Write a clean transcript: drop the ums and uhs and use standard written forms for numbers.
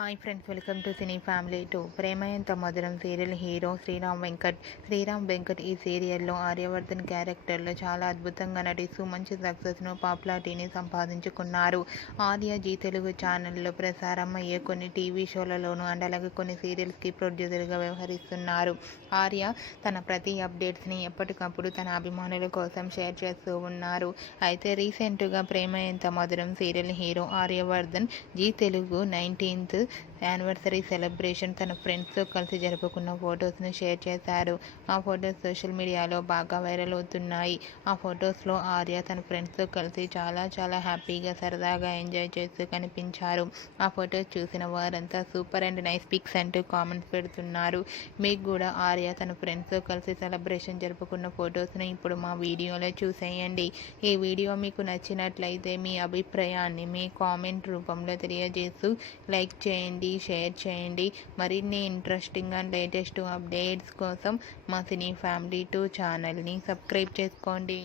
Hi friends, welcome to cine family 2. Prema Entha Madhuram serial hero Sriram Venkat ఈ సీరియల్లో ఆర్యవర్ధన్ క్యారెక్టర్లో చాలా అద్భుతంగా నటిస్తూ మంచి సక్సెస్ను పాపులారిటీని సంపాదించుకున్నారు. ఆర్య జీ తెలుగు ఛానల్లో ప్రసారం అయ్యే కొన్ని టీవీ షోలలోనూ అండ్ అలాగే కొన్ని సీరియల్స్కి ప్రొడ్యూసర్గా వ్యవహరిస్తున్నారు. ఆర్య తన ప్రతి అప్డేట్స్ని ఎప్పటికప్పుడు తన అభిమానుల కోసం షేర్ చేస్తూ ఉన్నారు. అయితే రీసెంట్గా Prema Entha Madhuram serial hero Aryavardhan Zee Telugu 19th anniversary celebration తన ఫ్రెండ్స్తో కలిసి జరుపుకున్న ఫొటోస్ను షేర్ చేశారు. ఆ ఫొటోస్ సోషల్ మీడియాలో బాగా వైరల్ అవుతున్నాయి. ఆ ఫొటోస్లో ఆర్య తన ఫ్రెండ్స్తో కలిసి చాలా హ్యాపీగా సరదాగా ఎంజాయ్ చేస్తూ కనిపించారు. ఆ ఫొటోస్ చూసిన వారంతా సూపర్ అండ్ నైస్ పిక్స్ అంటూ కామెంట్స్ పెడుతున్నారు. మీకు కూడా ఆర్య తన ఫ్రెండ్స్తో కలిసి సెలబ్రేషన్ జరుపుకున్న ఫొటోస్ను ఇప్పుడు మా వీడియోలో చూసేయండి. ఈ వీడియో మీకు నచ్చినట్లయితే మీ అభిప్రాయాన్ని మీ కామెంట్ రూపంలో తెలియజేస్తూ లైక్ చేయండి, షేర్ చేయండి. మరిన్ని ఇంట్రెస్టింగ్ అండ్ లేటెస్ట్ అప్డేట్స్ కోసం మా సినీ ఫ్యామిలీ 2 ఛానల్ని సబ్స్క్రైబ్ చేసుకోండి.